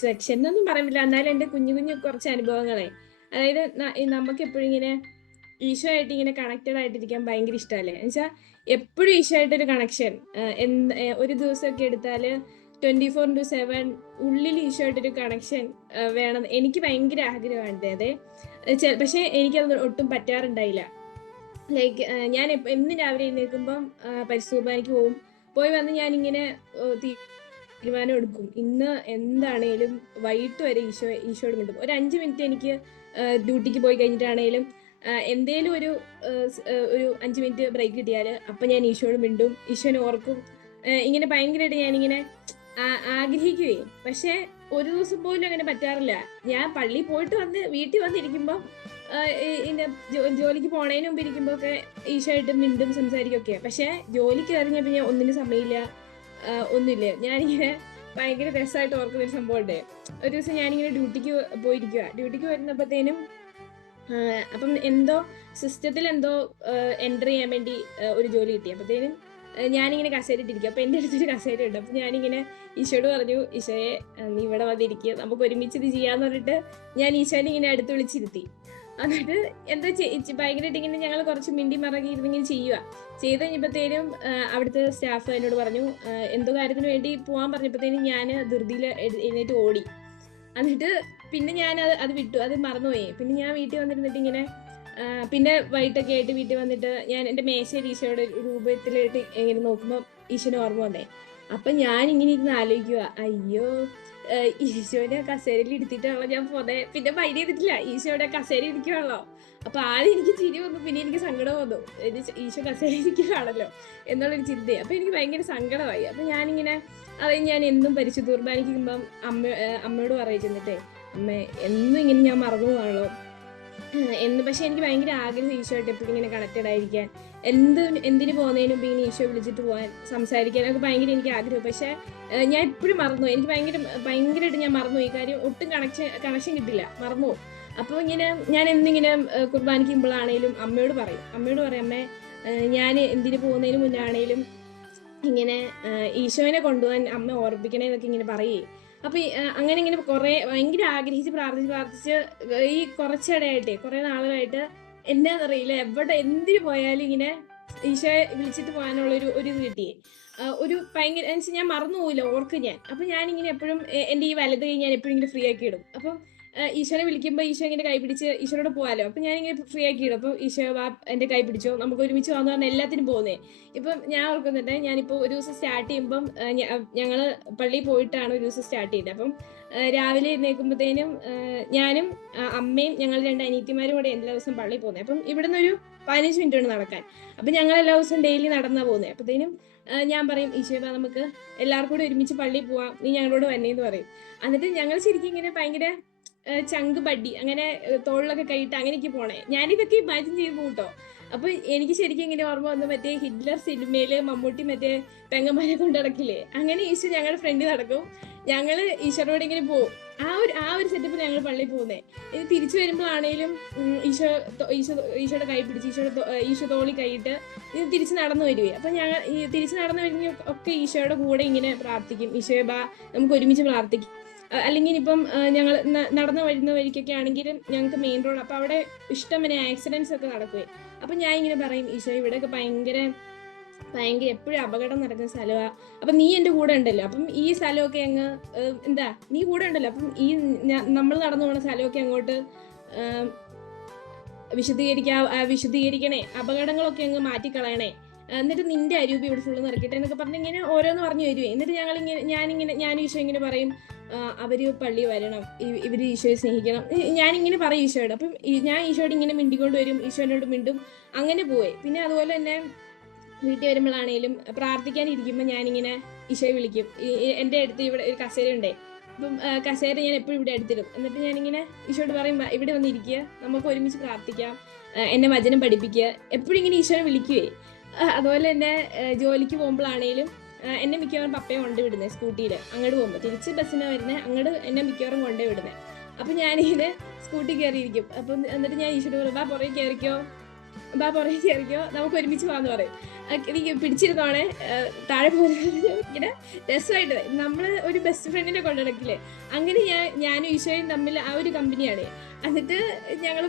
Section എന്നൊന്നും പറയുന്നില്ല എന്നാലും എന്റെ കുഞ്ഞു കുഞ്ഞു കുറച്ച് അനുഭവങ്ങളെ. അതായത് നമുക്ക് എപ്പോഴും ഇങ്ങനെ ഈശോ ആയിട്ട് ഇങ്ങനെ കണക്റ്റഡ് ആയിട്ടിരിക്കാൻ ഭയങ്കര ഇഷ്ടമല്ലേ എന്നുവെച്ചാൽ എപ്പോഴും ഈശോ ആയിട്ടൊരു കണക്ഷൻ ഒരു ദിവസമൊക്കെ എടുത്താൽ ട്വന്റി ഫോർ ഇന്റു സെവൻ ഉള്ളിൽ ഈശോ ആയിട്ടൊരു കണക്ഷൻ വേണം. എനിക്ക് ഭയങ്കര ആഗ്രഹമുണ്ട് അതെ പക്ഷെ എനിക്കത് ഒട്ടും പറ്റാറുണ്ടായില്ല. ലൈക്ക് ഞാൻ എന്ന് രാവിലെ എഴുന്നേൽക്കുമ്പം പരിസ്ഥിതിക്ക് പോകും പോയി വന്ന് ഞാനിങ്ങനെ തീരുമാനം എടുക്കും. ഇന്ന് എന്താണേലും വൈകിട്ട് വരെ ഈശോ ഈശോയോട് മിണ്ടും. ഒരു അഞ്ച് മിനിറ്റ് എനിക്ക് ഡ്യൂട്ടിക്ക് പോയി കഴിഞ്ഞിട്ടാണേലും എന്തേലും ഒരു ഒരു അഞ്ച് മിനിറ്റ് ബ്രേക്ക് കിട്ടിയാൽ അപ്പം ഞാൻ ഈശോയോട് മിണ്ടും. ഈശോനെ ഓർക്കും. ഇങ്ങനെ ഭയങ്കരമായിട്ട് ഞാനിങ്ങനെ ആഗ്രഹിക്കുകയും പക്ഷേ ഒരു ദിവസം പോലും അങ്ങനെ പറ്റാറില്ല. ഞാൻ പള്ളി പോയിട്ട് വന്ന് വീട്ടിൽ വന്നിരിക്കുമ്പോൾ ഇതിന്റെ ജോലിക്ക് പോണേന് ഇരിക്കുമ്പോ ഒക്കെ ഈശോയായിട്ട് മിണ്ടും സംസാരിക്കൊക്കെ പക്ഷെ ജോലിക്ക് ഇറങ്ങിയപ്പോ ഞാൻ ഒന്നിനും സമയമില്ല. ആ, ഒന്നുമില്ല ഞാനിങ്ങനെ ഭയങ്കര രസമായിട്ട് ഓർക്കുന്ന ഒരു സംഭവം ഉണ്ട് ഒരു ദിവസം ഞാനിങ്ങനെ ഡ്യൂട്ടിക്ക് പോയിരിക്കുക ഡ്യൂട്ടിക്ക് വരുന്നപ്പോഴത്തേനും അപ്പം എന്തോ സിസ്റ്റത്തിൽ എന്തോ എന്റർ ചെയ്യാൻ വേണ്ടി ഒരു ജോലി കിട്ടി. അപ്പോഴത്തേനും ഞാനിങ്ങനെ കസേര ഇട്ടിരിക്കുക അപ്പൊ എന്റെ അടുത്തൊരു കസേര ഉണ്ട് അപ്പൊ ഞാനിങ്ങനെ ഈശോട് പറഞ്ഞു ഈശോയെ നീ ഇവിടെ വന്നിരിക്കുക നമുക്ക് ഒരുമിച്ച് ഇത് ചെയ്യാന്ന് പറഞ്ഞിട്ട് ഞാൻ ഈശോനെ ഇങ്ങനെ അടുത്ത് വിളിച്ചിരുത്തി. എന്നിട്ട് എന്താ ഭയങ്കരമായിട്ട് ഇങ്ങനെ ഞങ്ങൾ കുറച്ച് മിണ്ടി മറങ്ങി ഇരുന്നിങ്ങനെ ചെയ്യുക ചെയ്ത് കഴിഞ്ഞപ്പോഴത്തേനും അവിടുത്തെ സ്റ്റാഫ് എന്നോട് പറഞ്ഞു എന്തോ കാര്യത്തിന് വേണ്ടി പോകാൻ പറഞ്ഞപ്പോഴത്തേനും ഞാൻ ധൃതിയിൽ എഴുന്നേറ്റ് ഓടി. എന്നിട്ട് പിന്നെ ഞാൻ അത് അത് വിട്ടു. അത് മറന്നുപോയി. പിന്നെ ഞാൻ വീട്ടിൽ വന്നിരുന്നിട്ട് ഇങ്ങനെ പിന്നെ വൈകിട്ടൊക്കെ ആയിട്ട് വീട്ടിൽ വന്നിട്ട് ഞാൻ എന്റെ മേശയിൽ ഈശോയുടെ രൂപത്തിലായിട്ട് ഇങ്ങനെ നോക്കുമ്പോൾ ഈശോനെ ഓർമ്മ വന്നേ. അപ്പൊ ഞാൻ ഇങ്ങനെ ഇരുന്ന് ആലോചിക്കുക അയ്യോ ഈശോനെ കസേരയിൽ ഇരുത്തിട്ടാണല്ലോ ഞാൻ പോന്നെ. പിന്നെ മൈൻഡ് ചെയ്തിട്ടില്ല ഈശോയുടെ കസേര ഇരിക്കുവാണല്ലോ. അപ്പൊ ആദ്യം എനിക്ക് ചിരി വന്നു പിന്നെ എനിക്ക് സങ്കടം വന്നു ഈശോ കസേര ഇരിക്കുകയാണല്ലോ എന്നുള്ളൊരു ചിന്തയെ. അപ്പൊ എനിക്ക് ഭയങ്കര സങ്കടമായി. അപ്പൊ ഞാനിങ്ങനെ അത് ഞാൻ എന്നും പരിശുദ്ധ കുർബാനയ്ക്കുമ്പം അമ്മ അമ്മയോട് പറയും ചെന്നിട്ടേ അമ്മ എന്നും ഇങ്ങനെ ഞാൻ മറന്നു പോകാണല്ലോ എന്ന് പക്ഷെ എനിക്ക് ഭയങ്കര ആഗ്രഹം ഈശോയായിട്ട് എപ്പോഴും ഇങ്ങനെ കണക്റ്റഡ് ആയിരിക്കാൻ. എന്ത് എന്തിനു പോകുന്നതിനും മുമ്പ് ഇങ്ങനെ ഈശോ വിളിച്ചിട്ട് പോകാൻ സംസാരിക്കാൻ ഒക്കെ ഭയങ്കര എനിക്ക് ആഗ്രഹം. പക്ഷെ ഞാൻ എപ്പോഴും മറന്നു എനിക്ക് ഭയങ്കര ഭയങ്കരമായിട്ട് ഞാൻ മറന്നു ഈ കാര്യം ഒട്ടും കണക്ഷൻ കണക്ഷൻ കിട്ടില്ല. മറന്നു. അപ്പോൾ ഇങ്ങനെ ഞാൻ കുർബാനയ്ക്ക് കുർബാനിക്കുമ്പോഴാണേലും അമ്മയോട് പറയും. അമ്മയോട് പറയും അമ്മേ ഞാൻ എന്തിനു പോകുന്നതിന് മുന്നാണേലും ഇങ്ങനെ ഈശോനെ കൊണ്ടുപോകാൻ അമ്മ ഓർപ്പിക്കണേ എന്നൊക്കെ ഇങ്ങനെ പറയേ. അപ്പൊ അങ്ങനെ ഇങ്ങനെ കുറെ ഭയങ്കര ആഗ്രഹിച്ച് പ്രാർത്ഥിച്ച് പ്രാർത്ഥിച്ച് ഈ കുറച്ചിടയായിട്ടേ കുറെ നാളുകളായിട്ട് എന്നാന്നറിയില്ല എവിടെ എന്തിനു പോയാലും ഇങ്ങനെ ഈശോയെ വിളിച്ചിട്ട് പോകാനുള്ള ഒരു ഒരു ഇത് കിട്ടിയേ ഒരു ഭയങ്കര ഞാൻ മറന്നു പോയില്ല ഓർക്ക് ഞാൻ. അപ്പൊ ഇങ്ങനെ എപ്പോഴും എന്റെ ഈ വലത് കൈ ഞാൻ എപ്പോഴും ഇങ്ങനെ ഫ്രീ ആക്കി ഇടും. അപ്പം ഈശോനെ വിളിക്കുമ്പോൾ ഈശോ ഇങ്ങനെ കൈ പിടിച്ച് ഈശോയോട് പോകാലോ അപ്പൊ ഞാൻ ഇങ്ങനെ ഫ്രീ ആക്കി ഇടും. അപ്പൊ ഈശോ വാ എന്റെ കൈ പിടിച്ചോ നമുക്ക് ഒരുമിച്ച് വന്നു പറഞ്ഞാൽ എല്ലാത്തിനും പോകുന്നേ ഇപ്പം ഞാൻ ഓർക്കുന്നുണ്ട് ഞാനിപ്പോ ഒരു ദിവസം സ്റ്റാർട്ട് ചെയ്യുമ്പം ഞങ്ങൾ പള്ളിയിൽ പോയിട്ടാണ് ഒരു ദിവസം സ്റ്റാർട്ട് ചെയ്തത്. അപ്പം രാവിലെ എഴുന്നേൽക്കുമ്പോഴത്തേനും ഞാനും അമ്മയും ഞങ്ങൾ രണ്ട് അനിയത്തിമാരും കൂടെ എല്ലാ ദിവസം പള്ളിയിൽ പോകുന്നത് അപ്പം ഇവിടുന്ന് ഒരു പതിനഞ്ച് മിനിറ്റ് ആണ് നടക്കാൻ. അപ്പൊ ഞങ്ങൾ എല്ലാ ദിവസവും ഡെയിലി നടന്നാ പോകുന്നത് അപ്പത്തേനും ഞാൻ പറയും ഈശോയെ നമുക്ക് എല്ലാവർക്കും കൂടെ ഒരുമിച്ച് പള്ളിയിൽ പോവാം. നീ ഞങ്ങളോട് വന്നേന്ന് പറയും. എന്നിട്ട് ഞങ്ങൾ ശരിക്കും ഇങ്ങനെ ഭയങ്കര ചങ്ക് ബഡ്ഡി അങ്ങനെ തോളിലൊക്കെ കൈയിട്ട് അങ്ങനെയൊക്കെ പോണേ. ഞാനിതൊക്കെ ഇമാജിൻ ചെയ്ത് കൂട്ടോ. അപ്പൊ എനിക്ക് ശരിക്കും ഇങ്ങനെ ഓർമ്മ വന്നു മറ്റേ ഹിറ്റ്ലർ സിനിമയിൽ മമ്മൂട്ടി മറ്റേ പെങ്ങന്മാരെ കൊണ്ട് നടക്കില്ലേ? അങ്ങനെ ഈശോ ഞങ്ങളുടെ ഫ്രണ്ടിൽ നടക്കും. ഞങ്ങൾ ഈശോയോട് ഇങ്ങനെ പോകും ആ ഒരു ആ ഒരു സെറ്റപ്പിൽ ഞങ്ങൾ പള്ളിയിൽ പോകുന്നേ. ഇനി തിരിച്ചു വരുമ്പോഴാണേലും ഈശോ ഈശോ ഈശോയുടെ കൈ പിടിച്ച് ഈശോയുടെ ഈശോ തോളി കൈയിട്ട് ഇത് തിരിച്ച് നടന്നു വരുവേ അപ്പൊ ഞങ്ങൾ തിരിച്ച് നടന്നു വരുന്ന ഒക്കെ ഈശോയുടെ കൂടെ ഇങ്ങനെ പ്രാർത്ഥിക്കും. ഈശോയെ ബാ നമുക്ക് ഒരുമിച്ച് പ്രാർത്ഥിക്കും. അല്ലെങ്കിൽ ഇപ്പം ഞങ്ങൾ നടന്നു വരുന്ന വഴിക്കൊക്കെ ആണെങ്കിലും ഞങ്ങൾക്ക് മെയിൻ റോഡ് അപ്പൊ അവിടെ ഇഷ്ടം ഇഷ്ടംപോലെ ആക്സിഡൻസ് ഒക്കെ നടക്കുവേ. അപ്പൊ ഞാൻ ഇങ്ങനെ പറയും ഈശോ ഇവിടെയൊക്കെ ഭയങ്കര ഭയങ്കര എപ്പോഴും അപകടം നടക്കുന്ന സ്ഥലമാ അപ്പൊ നീ എന്റെ കൂടെ ഉണ്ടല്ലോ. അപ്പം ഈ സ്ഥലമൊക്കെ അങ്ങ് എന്താ നീ കൂടെ ഉണ്ടല്ലോ. അപ്പം ഈ നമ്മൾ നടന്നു പോകുന്ന സ്ഥലമൊക്കെ അങ്ങോട്ട് വിശദീകരിക്കാ വിശദീകരിക്കണേ. അപകടങ്ങളൊക്കെ അങ്ങ് മാറ്റിക്കളയണേ. എന്നിട്ട് നിന്റെ അരൂപി ഇവിടെ ഫുള്ള് നിറക്കട്ടെ എന്നൊക്കെ പറഞ്ഞ് ഇങ്ങനെ ഓരോന്ന് പറഞ്ഞു വരുവേ എന്നിട്ട് ഞങ്ങൾ ഇങ്ങനെ ഞാനിങ്ങനെ ഞാൻ ഈശോ ഇങ്ങനെ പറയും അവർ പള്ളി വരണം. ഇവർ ഈശോയെ സ്നേഹിക്കണം. ഞാൻ ഇങ്ങനെ പറയും ഈശോയോട്. അപ്പം ഞാൻ ഈശോയോട് ഇങ്ങനെ മിണ്ടിക്കൊണ്ട് വരും ഈശോനോട് മിണ്ടും. അങ്ങനെ പോയി പിന്നെ അതുപോലെ തന്നെ വീട്ടിൽ വരുമ്പോഴാണേലും പ്രാർത്ഥിക്കാൻ ഇരിക്കുമ്പോൾ ഞാനിങ്ങനെ ഈശോയെ വിളിക്കും. എന്റെ അടുത്ത് ഇവിടെ ഒരു കസേര ഉണ്ടേ അപ്പം കസേര ഞാൻ എപ്പോഴും ഇവിടെ എടുത്തിടും എന്നിട്ട് ഞാനിങ്ങനെ ഈശോട് പറയും ഇവിടെ വന്നിരിക്കുക. നമുക്ക് ഒരുമിച്ച് പ്രാർത്ഥിക്കാം. എന്നെ വചനം പഠിപ്പിക്കുക. എപ്പോഴും ഇങ്ങനെ ഈശോനെ വിളിക്കുവേ. അതുപോലെ തന്നെ ജോലിക്ക് പോകുമ്പോഴാണേലും എന്നെ മിക്കവാറും പപ്പയെ കൊണ്ടുവിടുന്നത് സ്കൂട്ടിയിൽ അങ്ങോട്ട് പോകുമ്പോൾ തിരിച്ച് ബസ്സിനെ വരുന്നത് അങ്ങോട്ട് എന്നെ മിക്കവാറും കൊണ്ടേ വിടുന്നത് അപ്പം ഞാനിങ്ങനെ സ്കൂട്ടി കയറിയിരിക്കും അപ്പം എന്നിട്ട് ഞാൻ ഈശോട് പറയും പുറകെ കയറിക്കോ ബാ പുറകെ കയറിക്കോ നമുക്ക് ഒരുമിച്ച് പോകാന്ന് പറയും. എനിക്ക് പിടിച്ചിരുന്നോണെ. താഴെ ഇങ്ങനെ രസമായിട്ട് നമ്മൾ ഒരു ബെസ്റ്റ് ഫ്രണ്ടിനെ കൊണ്ടുനടക്കില്ലേ അങ്ങനെ ഞാൻ ഞാനും ഈശോയും തമ്മിൽ ആ ഒരു കമ്പനിയാണ് എന്നിട്ട് ഞങ്ങൾ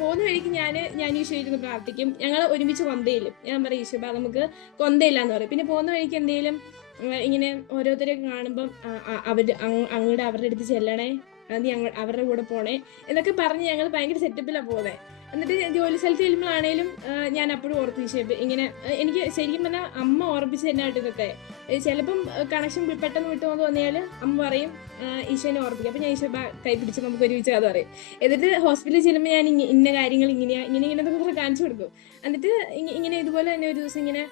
പോകുന്ന വഴിക്ക് ഞാൻ ഞാൻ ഈശോ ഇരുന്ന് പ്രാർത്ഥിക്കും. ഞങ്ങൾ ഒരുമിച്ച് കൊന്തയിലും. ഞാൻ പറയും ഈശോ ബാ നമുക്ക് കൊന്തയില്ല എന്ന് പറയും. പിന്നെ പോകുന്ന വഴിക്ക് എന്തെങ്കിലും ഇങ്ങനെ ഓരോരുത്തരെ കാണുമ്പം അവർ അങ്ങോട്ട് അവരുടെ അടുത്ത് ചെല്ലണേ. അത് ഞങ്ങൾ അവരുടെ കൂടെ പോണേ. എന്നൊക്കെ പറഞ്ഞ് ഞങ്ങൾ ഭയങ്കര സെറ്റപ്പിലാണ് പോകുന്നത് എന്നിട്ട് ഞാൻ ജോലി സ്ഥലത്ത് ചെല്ലുമ്പോഴാണേലും ഞാൻ അപ്പോഴും ഓർത്തു ഈശോ ഇങ്ങനെ എനിക്ക് ശരിക്കും പറഞ്ഞാൽ അമ്മ ഓർപ്പിച്ച് തന്നെ ഇതൊക്കെ. ചിലപ്പം കണക്ഷൻ പെട്ടെന്ന് വിട്ടു എന്ന് തോന്നിയാൽ അമ്മ പറയും ഈശോനെ ഓർപ്പിക്കും. അപ്പം ഞാൻ ഈശോ കൈ പിടിച്ച് നമുക്ക് ഒരുമിച്ച് കഥ പറയും. എന്നിട്ട് ഹോസ്പിറ്റലിൽ ചെല്ലുമ്പോൾ ഞാൻ ഇന്ന കാര്യങ്ങൾ ഇങ്ങനെയാ ഇങ്ങനെ ഇങ്ങനെ എന്നൊക്കെ കാണിച്ചു കൊടുക്കും. എന്നിട്ട് ഇങ്ങനെ ഇതുപോലെ തന്നെ ഒരു ദിവസം ഇങ്ങനെ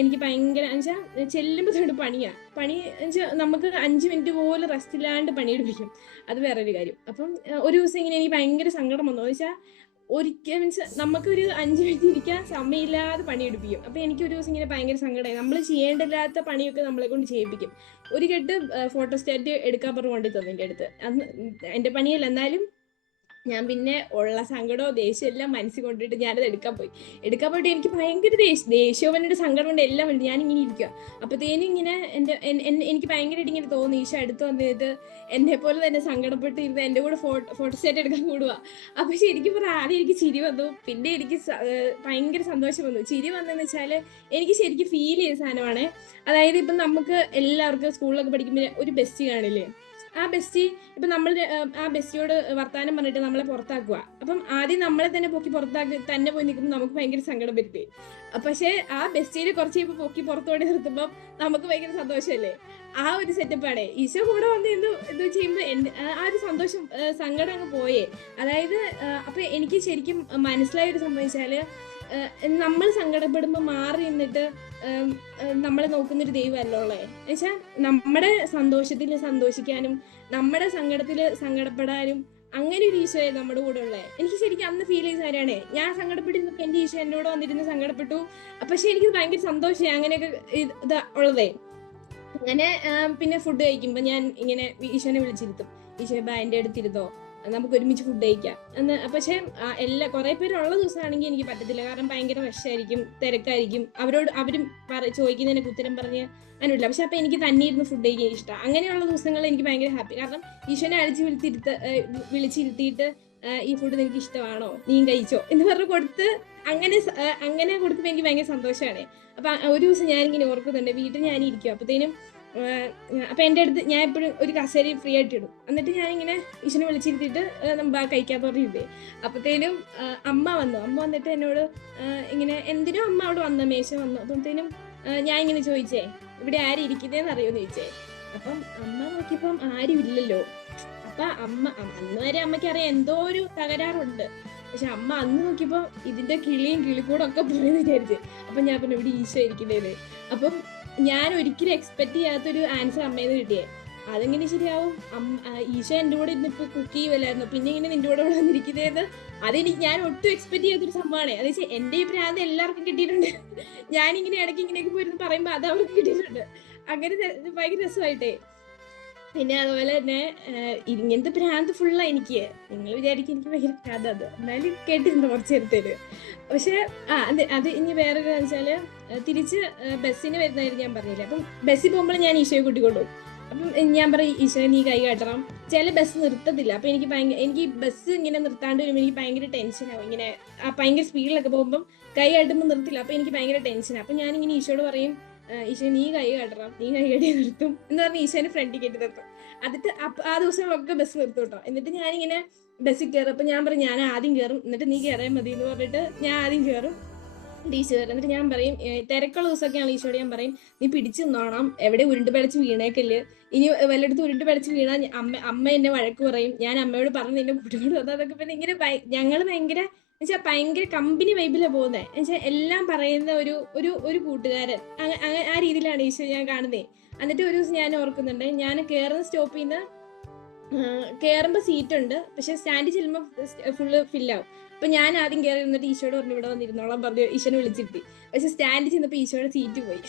എനിക്ക് ഭയങ്കര എന്നുവെച്ചാൽ ചെല്ലുമ്പോൾ തൊട്ട് പണിയാ. പണി എന്നുവെച്ചാൽ നമുക്ക് അഞ്ച് മിനിറ്റ് പോലും റെസ്റ്റ് ഇല്ലാണ്ട് പണിയെടുപ്പിക്കും. അത് വേറൊരു കാര്യം. അപ്പം ഒരു ദിവസം ഇങ്ങനെ എനിക്ക് ഭയങ്കര സങ്കടം വന്നു. വെച്ചാൽ ഒരിക്കൽ മീൻസ് നമുക്കൊരു അഞ്ച് മിനിറ്റ് ഇരിക്കാൻ സമയമില്ലാതെ പണിയെടുപ്പിക്കും. അപ്പൊ എനിക്ക് ഒരു ദിവസം ഇങ്ങനെ ഭയങ്കര സങ്കടമായി. നമ്മൾ ചെയ്യേണ്ടില്ലാത്ത പണിയൊക്കെ നമ്മളെ കൊണ്ട് ചെയ്യിപ്പിക്കും. ഒരു കെട്ട് ഫോട്ടോസ്റ്റാറ്റ് എടുക്കാൻ പറഞ്ഞു കൊണ്ടു തന്നു എന്റെ അടുത്ത്. അന്ന് എന്റെ പണിയല്ല. എന്നാലും ഞാൻ പിന്നെ ഉള്ള സങ്കടമോ ദേഷ്യം എല്ലാം മനസ്സിൽ കൊണ്ടിട്ട് ഞാനത് എടുക്കാൻ പോയി. എടുക്കാൻ പോയിട്ട് എനിക്ക് ഭയങ്കര ദേഷ്യം ദേഷ്യവും എന്റെ സങ്കടം കൊണ്ട് എല്ലാം ഉണ്ട്. ഞാൻ ഇങ്ങനെ ഇരിക്കുക അപ്പത്തേനും ഇങ്ങനെ എന്റെ എൻ- എൻ- എനിക്ക് ഭയങ്കരമായിട്ട് ഇങ്ങനെ തോന്നി ഈശോ അടുത്ത് വന്നിട്ട് എന്നെ പോലെ തന്നെ സങ്കടപ്പെട്ട് ഇരുന്ന് എന്റെ കൂടെ ഫോട്ടോ ഫോട്ടോസ്റ്റാറ്റ് എടുക്കാൻ കൂടുക അപ്പൊ ശരിക്കും പറഞ്ഞാൽ ആദ്യം എനിക്ക് ചിരി വന്നു. പിന്നെ എനിക്ക് ഭയങ്കര സന്തോഷം വന്നു. ചിരി വന്നെന്ന് വെച്ചാൽ എനിക്ക് ശരിക്കും ഫീൽ ചെയ്ത സാധനമാണ്. അതായത് ഇപ്പം നമുക്ക് എല്ലാവർക്കും സ്കൂളിലൊക്കെ പഠിക്കുമ്പോൾ ഒരു ബെസ്റ്റ് കാണില്ലേ ആ ബെസ്റ്റി ഇപ്പം നമ്മൾ ആ ബെസ്റ്റിയോട് വർത്താനം പറഞ്ഞിട്ട് നമ്മളെ പുറത്താക്കുക. അപ്പം ആദ്യം നമ്മളെ തന്നെ പൊക്കി പുറത്താക്കി തന്നെ പോയി നിൽക്കുമ്പോൾ നമുക്ക് ഭയങ്കര സങ്കടം വരുത്തേ. പക്ഷേ ആ ബെസ്റ്റീൽ കുറച്ച് കഴിയുമ്പോൾ പൊക്കി പുറത്തോടെ നിർത്തുമ്പോൾ നമുക്ക് ഭയങ്കര സന്തോഷമല്ലേ ആ ഒരു സെറ്റപ്പാണ്. ഈശോ കൂടെ വന്ന് എന്ത് ഇത് ചെയ്യുമ്പോൾ ആ- ഒരു സന്തോഷം സങ്കടം അങ്ങ് പോയേ. അതായത് അപ്പൊ എനിക്ക് ശരിക്കും മനസ്സിലായ ഒരു സംഭവിച്ചാൽ നമ്മൾ സങ്കടപ്പെടുമ്പോൾ മാറി നിന്നിട്ട് നമ്മളെ നോക്കുന്നൊരു ദൈവമല്ലോ ഉള്ളത് എന്നുവെച്ചാൽ നമ്മുടെ സന്തോഷത്തിൽ സന്തോഷിക്കാനും നമ്മുടെ സങ്കടത്തിൽ സങ്കടപ്പെടാനും അങ്ങനെ ഒരു ഈശോയെ നമ്മുടെ കൂടെ ഉള്ളത് എനിക്ക് ശരിക്കും അന്ന് ഫീൽ ചെയ്ത കാര്യമാണ് ഞാൻ സങ്കടപ്പെട്ടിരുന്നപ്പോൾ എന്റെ ഈശോ എന്നോട് വന്നിരുന്ന് സങ്കടപ്പെട്ടു. പക്ഷെ എനിക്ക് ഭയങ്കര സന്തോഷമായി അങ്ങനെയൊക്കെ ഇത് ഉള്ളതേ. അങ്ങനെ പിന്നെ ഫുഡ് കഴിക്കുമ്പോൾ ഞാൻ ഇങ്ങനെ ഈശോനെ വിളിച്ചിരുത്തും. ഈശോ ബാ എന്റെ അടുത്തിരുന്നോ നമുക്ക് ഒരുമിച്ച് ഫുഡ് കഴിക്കാം. എന്ന് പക്ഷേ എല്ലാ കുറെ പേരുള്ള ദിവസമാണെങ്കിൽ എനിക്ക് പറ്റത്തില്ല. കാരണം ഭയങ്കര റഷായിരിക്കും തിരക്കായിരിക്കും. അവരോട് അവരും ചോദിക്കുന്നതിനൊക്കെ ഉത്തരം പറഞ്ഞ് അങ്ങനെയില്ല പക്ഷെ അപ്പൊ എനിക്ക് തന്നെ ഇരുന്ന് ഫുഡ് കഴിക്കാൻ ഇഷ്ടം. അങ്ങനെയുള്ള ദിവസങ്ങൾ എനിക്ക് ഭയങ്കര ഹാപ്പി കാരണം ഈശോനെ അടിച്ച് വിളിച്ചിരുത്ത വിളിച്ചിരുത്തിയിട്ട് ഈ ഫുഡ് നിനക്ക് ഇഷ്ടമാണോ? നീ കഴിച്ചോ? എന്ന് പറഞ്ഞ് കൊടുത്ത് അങ്ങനെ അങ്ങനെ കൊടുക്കുമ്പോൾ എനിക്ക് ഭയങ്കര സന്തോഷമാണ് അപ്പൊ ഒരു ദിവസം ഞാനിങ്ങനെ ഓർക്കുന്നുണ്ട്. വീട്ടിൽ ഞാൻ ഇരിക്കും അപ്പത്തേനും അപ്പൊ എന്റെ അടുത്ത് ഞാൻ എപ്പോഴും ഒരു കസേര ഫ്രീ ആയിട്ട് ഇടും. എന്നിട്ട് ഞാൻ ഇങ്ങനെ ഈശ്വരനെ വിളിച്ചിരുത്തിയിട്ട് നമ്മൾ ആ കഴിക്കാൻ പറഞ്ഞിട്ടേ അപ്പത്തേനും അമ്മ വന്നു. അമ്മ വന്നിട്ട് എന്നോട് ഇങ്ങനെ എന്തിനോ അമ്മ അവിടെ വന്നു? മേശ വന്നു. അപ്പത്തേനും ഞാൻ ഇങ്ങനെ ചോദിച്ചേ ഇവിടെ ആരും ഇരിക്കുന്നേന്ന് അറിയോന്ന് ചോദിച്ചേ? അപ്പം അമ്മ നോക്കിയപ്പം ആരും ഇല്ലല്ലോ. അപ്പൊ അമ്മ അന്ന് വരെ അമ്മയ്ക്ക് അറിയാം എന്തോ ഒരു തകരാറുണ്ട്. പക്ഷെ അമ്മ അന്ന് നോക്കിയപ്പോ ഇതിന്റെ കിളിയും കിളിക്കൂടൊക്കെ പോയെന്ന് വിചാരിച്ച്. അപ്പൊ ഞാൻ പറഞ്ഞു ഇവിടെ ഈശോ ഇരിക്കുന്നേന്ന്. അപ്പം ഞാൻ ഒരിക്കലും എക്സ്പെക്ട് ചെയ്യാത്തൊരു ആൻസർ അമ്മേന്ന് കിട്ടിയേ. അതെങ്ങനെ ശരിയാവും? ഈശോ എന്റെ കൂടെ ഇന്ന് ഇപ്പൊ കുക്ക് ചെയ്യുമല്ലായിരുന്നു പിന്നെ ഇങ്ങനെ നിന്റെ കൂടെ ഇവിടെ വന്നിരിക്കുന്നതെന്ന് അതെനിക്ക് ഞാൻ ഒട്ടും എക്സ്പെക്ട് ചെയ്യാത്തൊരു സംഭവമാണ്. അത് എന്റെ ഈ പ്രാന്ത് എല്ലാവർക്കും കിട്ടിയിട്ടുണ്ട്. ഞാനിങ്ങനെ ഇടയ്ക്ക് ഇങ്ങനെയൊക്കെ പോയിരുന്നു പറയുമ്പോ അത് അവർക്ക് കിട്ടിയിട്ടുണ്ട്. അങ്ങനെ ഭയങ്കര രസമായിട്ടേ. പിന്നെ അതുപോലെ തന്നെ ഇങ്ങനത്തെ ഭ്രാന്ത് ഫുള്ളാ എനിക്ക്. നിങ്ങൾ വിചാരിക്കും എനിക്ക് ഭയങ്കര ഭ്രാന്ത് അത്. എന്നാലും കേട്ടിട്ടുണ്ട് കുറച്ച് നേരത്തേൽ പക്ഷെ ആ അത് അത് ഇനി വേറൊരു വെച്ചാൽ തിരിച്ച് ബസ്സിന് വരുന്നതായിരുന്നു ഞാൻ പറഞ്ഞില്ലേ. അപ്പം ബസ്സിൽ പോകുമ്പോൾ ഞാൻ ഈശോയെ കൂട്ടിക്കൊണ്ടു അപ്പം ഞാൻ പറയും ഈശോയെ നീ കൈ കാട്ടണം. ചില ബസ് നിർത്തത്തില്ല. അപ്പൊ എനിക്ക് ഭയങ്കര എനിക്ക് ബസ് ഇങ്ങനെ നിർത്താണ്ട് വരുമ്പോൾ എനിക്ക് ഭയങ്കര ടെൻഷനാവും ഇങ്ങനെ ആ ഭയങ്കര സ്പീഡിലൊക്കെ പോകുമ്പോൾ കൈ കാട്ടുമ്പോൾ നിർത്തില്ല. അപ്പൊ എനിക്ക് ഭയങ്കര ടെൻഷനാണ് അപ്പൊ ഞാനിങ്ങനെ ഈശോയോട് പറയും ഈശോ നീ കൈ കാട്ടണം. നീ കൈ കെട്ടി നിർത്തും എന്ന് പറഞ്ഞ് ഈശോനെ ഫ്രണ്ടിൽ കെട്ടി നിർത്തും. എന്നിട്ട് ആ ദിവസങ്ങളൊക്കെ ബസ് നിർത്തും കേട്ടോ. എന്നിട്ട് ഞാനിങ്ങനെ ബസ്സിൽ കയറും അപ്പൊ ഞാൻ പറയും ഞാൻ ആദ്യം കയറും എന്നിട്ട് നീ കയറിയാൽ മതി എന്ന് പറഞ്ഞിട്ട് ഞാൻ ആദ്യം കയറും ടീച്ചർ കയറും എന്നിട്ട് ഞാൻ പറയും തിരക്കുള്ള ദിവസമൊക്കെയാണ് ഈശോയോട് ഞാൻ പറയും നീ പിടിച്ചു നിന്നോണം. എവിടെ ഉരുണ്ട് പിടച്ച് വീണേക്കല്ലേ. ഇനി വല്ലയിടത്ത് ഉരുണ്ട് പിടച്ച് വീണാൽ അമ്മ അമ്മ എന്നെ വഴക്ക് പറയും. ഞാൻ അമ്മയോട് പറഞ്ഞു കുട്ടികളോട് വന്നത് അതൊക്കെ പിന്നെ ഇങ്ങനെ ഞങ്ങൾ ഭയങ്കര എന്നുവെച്ചാൽ ഭയങ്കര കമ്പനി വൈബിലാണ് പോകുന്നത് എന്നുവെച്ചാൽ എല്ലാം പറയുന്ന ഒരു ഒരു ഒരു കൂട്ടുകാരൻ. ആ രീതിയിലാണ് ഈശോ ഞാൻ കാണുന്നത് എന്നിട്ട് ഒരു ദിവസം ഞാൻ ഓർക്കുന്നുണ്ട് ഞാൻ കയറുന്ന സ്റ്റോപ്പിൽ നിന്ന് കയറുമ്പോൾ സീറ്റ് ഉണ്ട് പക്ഷെ സ്റ്റാൻഡ് ചെല്ലുമ്പോൾ ഫുള്ള് ഫില്ലാവും അപ്പൊ ഞാൻ ആദ്യം കയറി നിന്നിട്ട് ഈശോയോട് പറഞ്ഞു ഇവിടെ വന്നിരുന്നോളാം പറഞ്ഞു ഈശോനെ വിളിച്ചിരുത്തി. പക്ഷെ സ്റ്റാൻഡ് ചെന്നപ്പോ ഈശോയുടെ സീറ്റ് പോയി.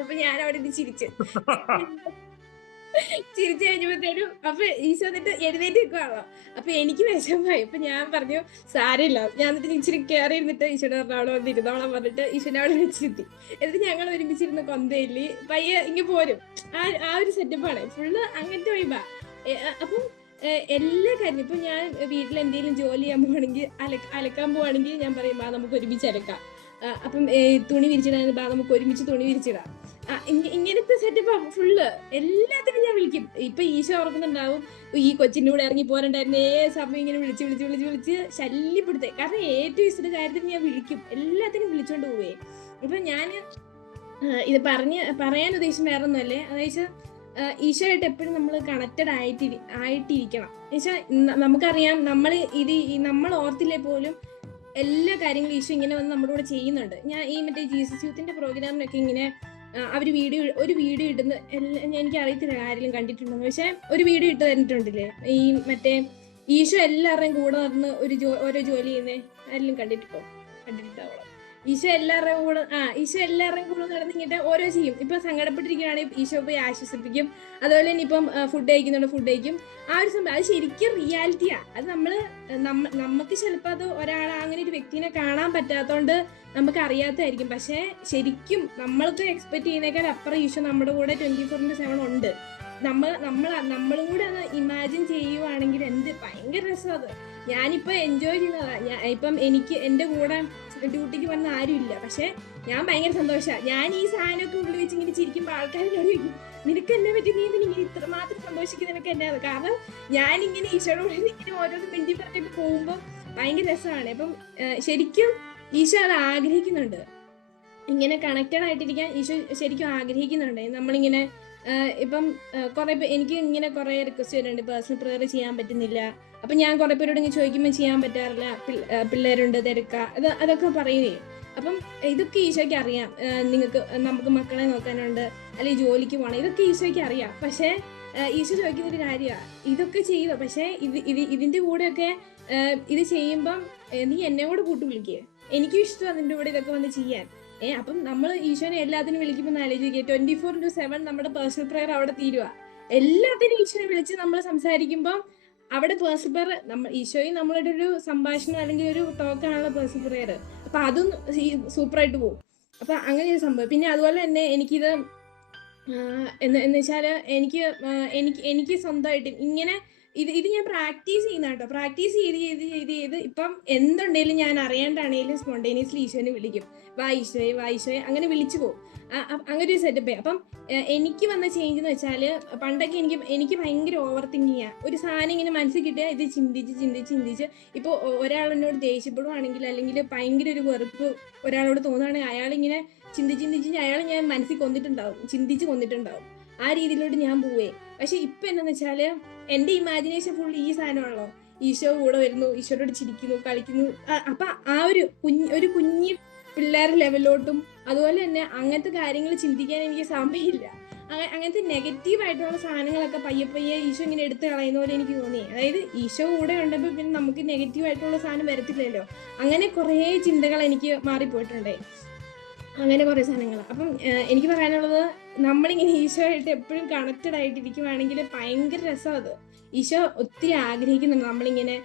അപ്പൊ ഞാൻ അവിടെ ഇത് ചിരിച്ചു. ചിരിച്ചു കഴിഞ്ഞപ്പോഴത്തേനും അപ്പൊ ഈശോ എന്നിട്ട് എഴുന്നേറ്റ് നിൽക്കുവാണോ അപ്പൊ എനിക്ക് വിഷമമായി. അപ്പൊ ഞാൻ പറഞ്ഞു സാരമില്ല. ഞാൻ എന്നിട്ട് ഇച്ചിരി കയറി ഇരുന്നിട്ട് ഈശോയുടെ എറണാകുളം വന്ന് ഇരുന്നോളാം പറഞ്ഞിട്ട് ഈശോനെ അവിടെ വെച്ചിരുത്തി. എന്നിട്ട് ഞങ്ങൾ ഒരുമിച്ചിരുന്ന് കൊന്തയില്ലി പയ്യെ ഇങ്ങ് പോരും. ആ ആ ഒരു സെറ്റപ്പാണ് ഫുള്ള് അങ്ങനത്തെ വൈബാ അപ്പം എല്ലാ കാര്യം ഇപ്പൊ ഞാൻ വീട്ടിൽ എന്തെങ്കിലും ജോലി ചെയ്യാൻ പോവാണെങ്കിൽ അലക്ക അലക്കാൻ പോവാണെങ്കിൽ ഞാൻ പറയും നമുക്ക് ഒരുമിച്ച് അലക്കാം. അപ്പം തുണി വിരിച്ചിടാൻ നമുക്ക് ഒരുമിച്ച് തുണി വിരിച്ചിടാം. ഇങ്ങനത്തെ സെറ്റപ്പ് ഫുള്ള് എല്ലാത്തിനും ഞാൻ വിളിക്കും. ഇപ്പൊ ഈശോ ഓർക്കുന്നുണ്ടാവും ഈ കൊച്ചിന്റെ കൂടെ ഇറങ്ങി പോരണ്ടായിരുന്നു. ഏ സമയം ഇങ്ങനെ വിളിച്ച് വിളിച്ച് വിളിച്ച് വിളിച്ച് ശല്യപ്പെടുത്തേ കാരണം ഏറ്റവും ഇഷ്ട കാര്യത്തിന് ഞാൻ വിളിക്കും. എല്ലാത്തിനും വിളിച്ചോണ്ട് പോവേ. അപ്പൊ ഞാൻ ഇത് പറഞ്ഞ് പറയാൻ ഉദ്ദേശം വേറെ ഒന്നുമല്ലേ അതായത് ഈശോയായിട്ട് എപ്പോഴും നമ്മൾ കണക്റ്റഡ് ആയിട്ട് ആയിട്ടിരിക്കണം. എന്നുവെച്ചാൽ നമുക്കറിയാം നമ്മൾ ഇത് നമ്മൾ ഓർത്തില്ലേ പോലും എല്ലാ കാര്യങ്ങളും ഈശോ ഇങ്ങനെ വന്ന് നമ്മുടെ കൂടെ ചെയ്യുന്നുണ്ട്. ഞാൻ ഈ മറ്റേ ജീസസ് യൂത്തിന്റെ പ്രോഗ്രാമിനൊക്കെ ഇങ്ങനെ അവർ വീഡിയോ ഒരു വീഡിയോ ഇടുന്ന എനിക്ക് അറിയത്തില്ല ആരെങ്കിലും കണ്ടിട്ടുണ്ടോ പക്ഷെ ഒരു വീഡിയോ ഇട്ട് തന്നിട്ടുണ്ടല്ലേ? ഈ മറ്റേ ഈശോ എല്ലാവരുടെയും കൂടെ നടന്ന് ഒരു ജോ ഓരോ ജോലി ചെയ്യുന്നേ ആരെങ്കിലും കണ്ടിട്ടുണ്ടോ? കണ്ടിട്ടുണ്ടാവണം ഈശോ എല്ലാവരുടെയും കൂടെ ആ ഈശോ എല്ലാവരുടെയും കൂടെ നടന്നിങ്ങിട്ട് ഓരോ ചെയ്യും. ഇപ്പൊ സങ്കടപ്പെട്ടിരിക്കുകയാണെങ്കിൽ ഈശോ പോയി ആശ്വസിപ്പിക്കും. അതുപോലെ തന്നെ ഇപ്പം ഫുഡ് കഴിക്കുന്നുണ്ട് ഫുഡ് കഴിക്കും. ആ ഒരു സംഭവം അത് ശരിക്കും റിയാലിറ്റിയാ അത് നമ്മൾ നമ്മ നമുക്ക് ചിലപ്പോൾ അത് ഒരാൾ അങ്ങനെ ഒരു വ്യക്തിനെ കാണാൻ പറ്റാത്തതുകൊണ്ട് നമുക്ക് അറിയാത്തതായിരിക്കും. പക്ഷേ ശരിക്കും നമ്മൾക്ക് എക്സ്പെക്ട് ചെയ്യുന്നേക്കാൾ അപ്പുറം ഈശോ നമ്മുടെ കൂടെ ട്വന്റി ഫോർ ഇന്റു സെവൻ ഉണ്ട്. നമ്മൾ നമ്മൾ നമ്മളും കൂടെ അത് ഇമാജിൻ ചെയ്യുവാണെങ്കിൽ എന്ത് ഭയങ്കര രസമാണ് അത്. ഞാനിപ്പോ എൻജോയ് ചെയ്യുന്നതാ. ഇപ്പം എനിക്ക് എന്റെ കൂടെ ഡ്യൂട്ടിക്ക് വന്ന ആരുമില്ല. പക്ഷെ ഞാൻ ഭയങ്കര സന്തോഷമാണ് ഞാൻ ഈ സാധനമൊക്കെ ഉള്ളിൽ വെച്ച് ഇങ്ങനെ ചിരിക്കുമ്പോൾ ചോദിക്കും നിനക്ക് എന്നെ പറ്റി? നീ ഇതിന് ഇങ്ങനെ ഇത്രമാത്രം സന്തോഷിക്കുന്നതിനൊക്കെ അത്? കാരണം ഞാൻ ഈശോയുടെ ഇങ്ങനെ ഓരോന്ന് മിണ്ടി പറഞ്ഞിട്ട് പോകുമ്പോൾ ഭയങ്കര രസമാണ്. അപ്പം ശരിക്കും ഈശോ അത് ആഗ്രഹിക്കുന്നുണ്ട്. ഇങ്ങനെ കണക്റ്റഡ് ആയിട്ടിരിക്കാൻ ഈശോ ശരിക്കും ആഗ്രഹിക്കുന്നുണ്ട്. നമ്മളിങ്ങനെ ഇപ്പം കുറെ എനിക്ക് ഇങ്ങനെ കുറെ റിക്വസ്റ്റ് വരുന്നുണ്ട്. പേഴ്സണൽ പ്രെയർ ചെയ്യാൻ പറ്റുന്നില്ല. അപ്പൊ ഞാൻ കുറെ പേരോട് ഇങ്ങനെ ചോദിക്കുമ്പോൾ ചെയ്യാൻ പറ്റാറില്ല. പിള്ളേരുണ്ട് തിരക്ക. അത് അതൊക്കെ പറയുന്നേ. അപ്പം ഇതൊക്കെ ഈശോയ്ക്ക് അറിയാം. നിങ്ങൾക്ക് നമുക്ക് മക്കളെ നോക്കാനുണ്ട്. അല്ലെങ്കിൽ ജോലിക്ക് പോകണം. ഇതൊക്കെ ഈശോയ്ക്ക് അറിയാം. പക്ഷേ ഈശോ ചോദിക്കുന്ന ഒരു കാര്യമാണ് ഇതൊക്കെ ചെയ്തു പക്ഷേ ഇത് ഇത് ഇതിന്റെ കൂടെയൊക്കെ ഇത് ചെയ്യുമ്പം നീ എന്നെ കൂടെ കൂട്ടു വിളിക്കുക എനിക്കും ഇഷ്ടമാണ് നിന്റെ കൂടെ ഇതൊക്കെ വന്ന് ചെയ്യാൻ. ഏ അപ്പം നമ്മൾ ഈശോനെ എല്ലാത്തിനും വിളിക്കുമ്പോൾ ആലോചിക്കുക ട്വന്റി ഫോർ ഇന്റു സെവൻ നമ്മുടെ പേഴ്സണൽ പ്രെയർ അവിടെ തീരുക എല്ലാത്തിനും ഈശോനെ വിളിച്ച് നമ്മൾ സംസാരിക്കുമ്പോൾ അവിടെ പേഴ്സണൽ പ്രെയർ നമ്മൾ ഈശോയും നമ്മളുടെ ഒരു സംഭാഷണം അല്ലെങ്കിൽ ഒരു ടോക്കാണല്ലോ പേഴ്സണൽ പ്രെയർ അപ്പൊ അതും സൂപ്പറായിട്ട് പോകും. അപ്പൊ അങ്ങനെ ഒരു സംഭവം. പിന്നെ അതുപോലെ തന്നെ എനിക്കിത് എന്ന് വെച്ചാൽ എനിക്ക് എനിക്ക് എനിക്ക് സ്വന്തമായിട്ട് ഇങ്ങനെ ഇത് ഇത് ഞാൻ പ്രാക്ടീസ് ചെയ്യുന്ന കേട്ടോ. പ്രാക്ടീസ് ചെയ്ത് ചെയ്ത് ചെയ്ത് ചെയ്ത് ഇപ്പം എന്തുണ്ടെങ്കിലും ഞാൻ അറിയാണ്ടാണെങ്കിലും സ്പോണ്ടേനിയസ്ലി ഈശോനെ വിളിക്കും. വാ ഈശോയെ വാ ഈശോയെ. അങ്ങനെ വിളിച്ചു പോകും അങ്ങനെ ഒരു സെറ്റപ്പ് അപ്പം എനിക്ക് വന്ന ചേഞ്ച് എന്ന് വെച്ചാൽ പണ്ടൊക്കെ എനിക്ക് എനിക്ക് ഭയങ്കര ഓവർ തിങ്ക് തിങ്കിങ് ഒരു സാധനം ഇങ്ങനെ മനസ്സിൽ കിട്ടിയാൽ ഇത് ചിന്തിച്ച് ചിന്തിച്ച് ചിന്തിച്ച് ഇപ്പോൾ ഒരാൾ ദേഷ്യപ്പെടുവാണെങ്കിൽ അല്ലെങ്കിൽ ഭയങ്കര ഒരു വെറുപ്പ് ഒരാളോട് തോന്നുകയാണെങ്കിൽ അയാളിങ്ങനെ ചിന്തിച്ച് ചിന്തിച്ച് അയാൾ ഞാൻ മനസ്സിൽ കൊന്നിട്ടുണ്ടാവും. ചിന്തിച്ച് കൊന്നിട്ടുണ്ടാവും. ആ രീതിയിലോട്ട് ഞാൻ പോവേ. പക്ഷെ ഇപ്പൊ എന്താന്ന് വെച്ചാൽ എന്റെ ഇമാജിനേഷൻ ഫുൾ ഈ സാധനമാണല്ലോ. ഈശോ കൂടെ വരുന്നു ഈശോയോട് ചിരിക്കുന്നു കളിക്കുന്നു. അപ്പൊ ആ ഒരു കുഞ്ഞ് ഒരു കുഞ്ഞി പിള്ളേർ ലെവലിലോട്ടും അതുപോലെ തന്നെ അങ്ങനത്തെ കാര്യങ്ങൾ ചിന്തിക്കാൻ എനിക്ക് സമയമില്ല. അങ്ങനത്തെ നെഗറ്റീവ് ആയിട്ടുള്ള സാധനങ്ങളൊക്കെ പയ്യെ പയ്യെ ഈശോ ഇങ്ങനെ എടുത്ത് കളയുന്ന പോലെ എനിക്ക് തോന്നി. അതായത് ഈശോ കൂടെ ഉണ്ടപ്പോൾ പിന്നെ നമുക്ക് നെഗറ്റീവ് ആയിട്ടുള്ള സാധനം വരത്തില്ലല്ലോ. അങ്ങനെ കുറേ ചിന്തകൾ എനിക്ക് മാറിപ്പോയിട്ടുണ്ടേ. അങ്ങനെ കുറേ സാധനങ്ങൾ അപ്പം എനിക്ക് പറയാനുള്ളത് നമ്മളിങ്ങനെ ഈശോ ആയിട്ട് എപ്പോഴും കണക്റ്റഡ് ആയിട്ട് ഇരിക്കുവാണെങ്കിൽ ഭയങ്കര രസം അത്. ഈശോ ഒത്തിരി ആഗ്രഹിക്കുന്നുണ്ട് നമ്മളിങ്ങനെ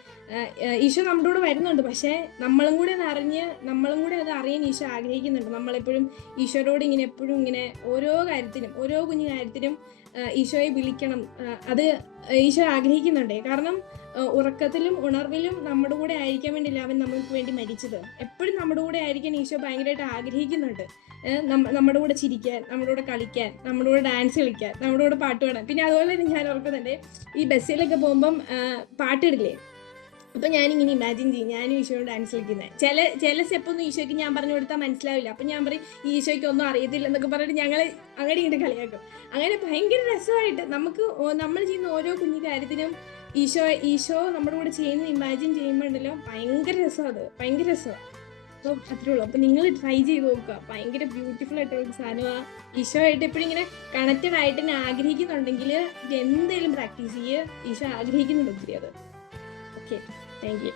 ഈശോ നമ്മുടെ കൂടെ വരുന്നുണ്ട്. പക്ഷേ നമ്മളും കൂടെ അത് അറിഞ്ഞ് നമ്മളും കൂടെ അത് അറിയാൻ ഈശോ ആഗ്രഹിക്കുന്നുണ്ട്. നമ്മളെപ്പോഴും ഈശോയോട് ഇങ്ങനെ എപ്പോഴും ഇങ്ങനെ ഓരോ കാര്യത്തിനും ഓരോ കുഞ്ഞു കാര്യത്തിനും ഈശോയെ വിളിക്കണം. അത് ഈശോ ആഗ്രഹിക്കുന്നുണ്ടേ. കാരണം ഉറക്കത്തിലും ഉണർവിലും നമ്മുടെ കൂടെ ആയിരിക്കാൻ വേണ്ടിയില്ല അവൻ നമുക്ക് വേണ്ടി മരിച്ചത്. എപ്പോഴും നമ്മുടെ കൂടെ ആയിരിക്കാൻ ഈശോ ഭയങ്കരമായിട്ട് ആഗ്രഹിക്കുന്നുണ്ട്. നമ്മുടെ കൂടെ ചിരിക്കാൻ നമ്മുടെ കൂടെ കളിക്കാൻ നമ്മുടെ കൂടെ ഡാൻസ് കളിക്കാൻ നമ്മുടെ കൂടെ പാട്ട് പാടാൻ. പിന്നെ അതുപോലെ തന്നെ ഞാൻ ഓർക്കുന്നുണ്ട് ഈ ബസ്സിലൊക്കെ പോകുമ്പം പാട്ടിടില്ലേ? അപ്പൊ ഞാനിങ്ങനെ ഇമാജിൻ ചെയ്യും. ഞാനും ഈശോയോട് ഡാൻസ് കളിക്കുന്നത് ചില ചില സ്റ്റെപ്പ് ഒന്നും ഈശോയ്ക്ക് ഞാൻ പറഞ്ഞു കൊടുത്താൽ മനസ്സിലാവില്ല. അപ്പൊ ഞാൻ പറയും ഈശോയ്ക്ക് ഒന്നും അറിയത്തില്ല എന്നൊക്കെ പറഞ്ഞിട്ട് ഞങ്ങൾ അങ്ങനെ ഇങ്ങനെ കളിയാക്കും. അങ്ങനെ ഭയങ്കര രസമായിട്ട് നമുക്ക് നമ്മൾ ചെയ്യുന്ന ഓരോ കുഞ്ഞു കാര്യത്തിനും ഈശോ ഈശോ നമ്മുടെ കൂടെ ചെയ്യുന്ന ഇമാജിൻ ചെയ്യുമ്പോൾ ഉണ്ടല്ലോ ഭയങ്കര രസമാണ് അത്. ഭയങ്കര രസമാണ് അപ്പൊ അത്രേ ഉള്ളൂ. അപ്പൊ നിങ്ങൾ ട്രൈ ചെയ്ത് നോക്കുക. ഭയങ്കര ബ്യൂട്ടിഫുൾ ആയിട്ടുള്ള സാധനമാണ് ഈശോ ആയിട്ട് എപ്പോഴും ഇങ്ങനെ കണക്റ്റഡ് ആയിട്ട് ഞാൻ ആഗ്രഹിക്കുന്നുണ്ടെങ്കിൽ എന്തെങ്കിലും പ്രാക്ടീസ് ചെയ്യുക ഈശോ ആഗ്രഹിക്കുന്നുണ്ട് ഒത്തിരി അത്. Okay Thank you.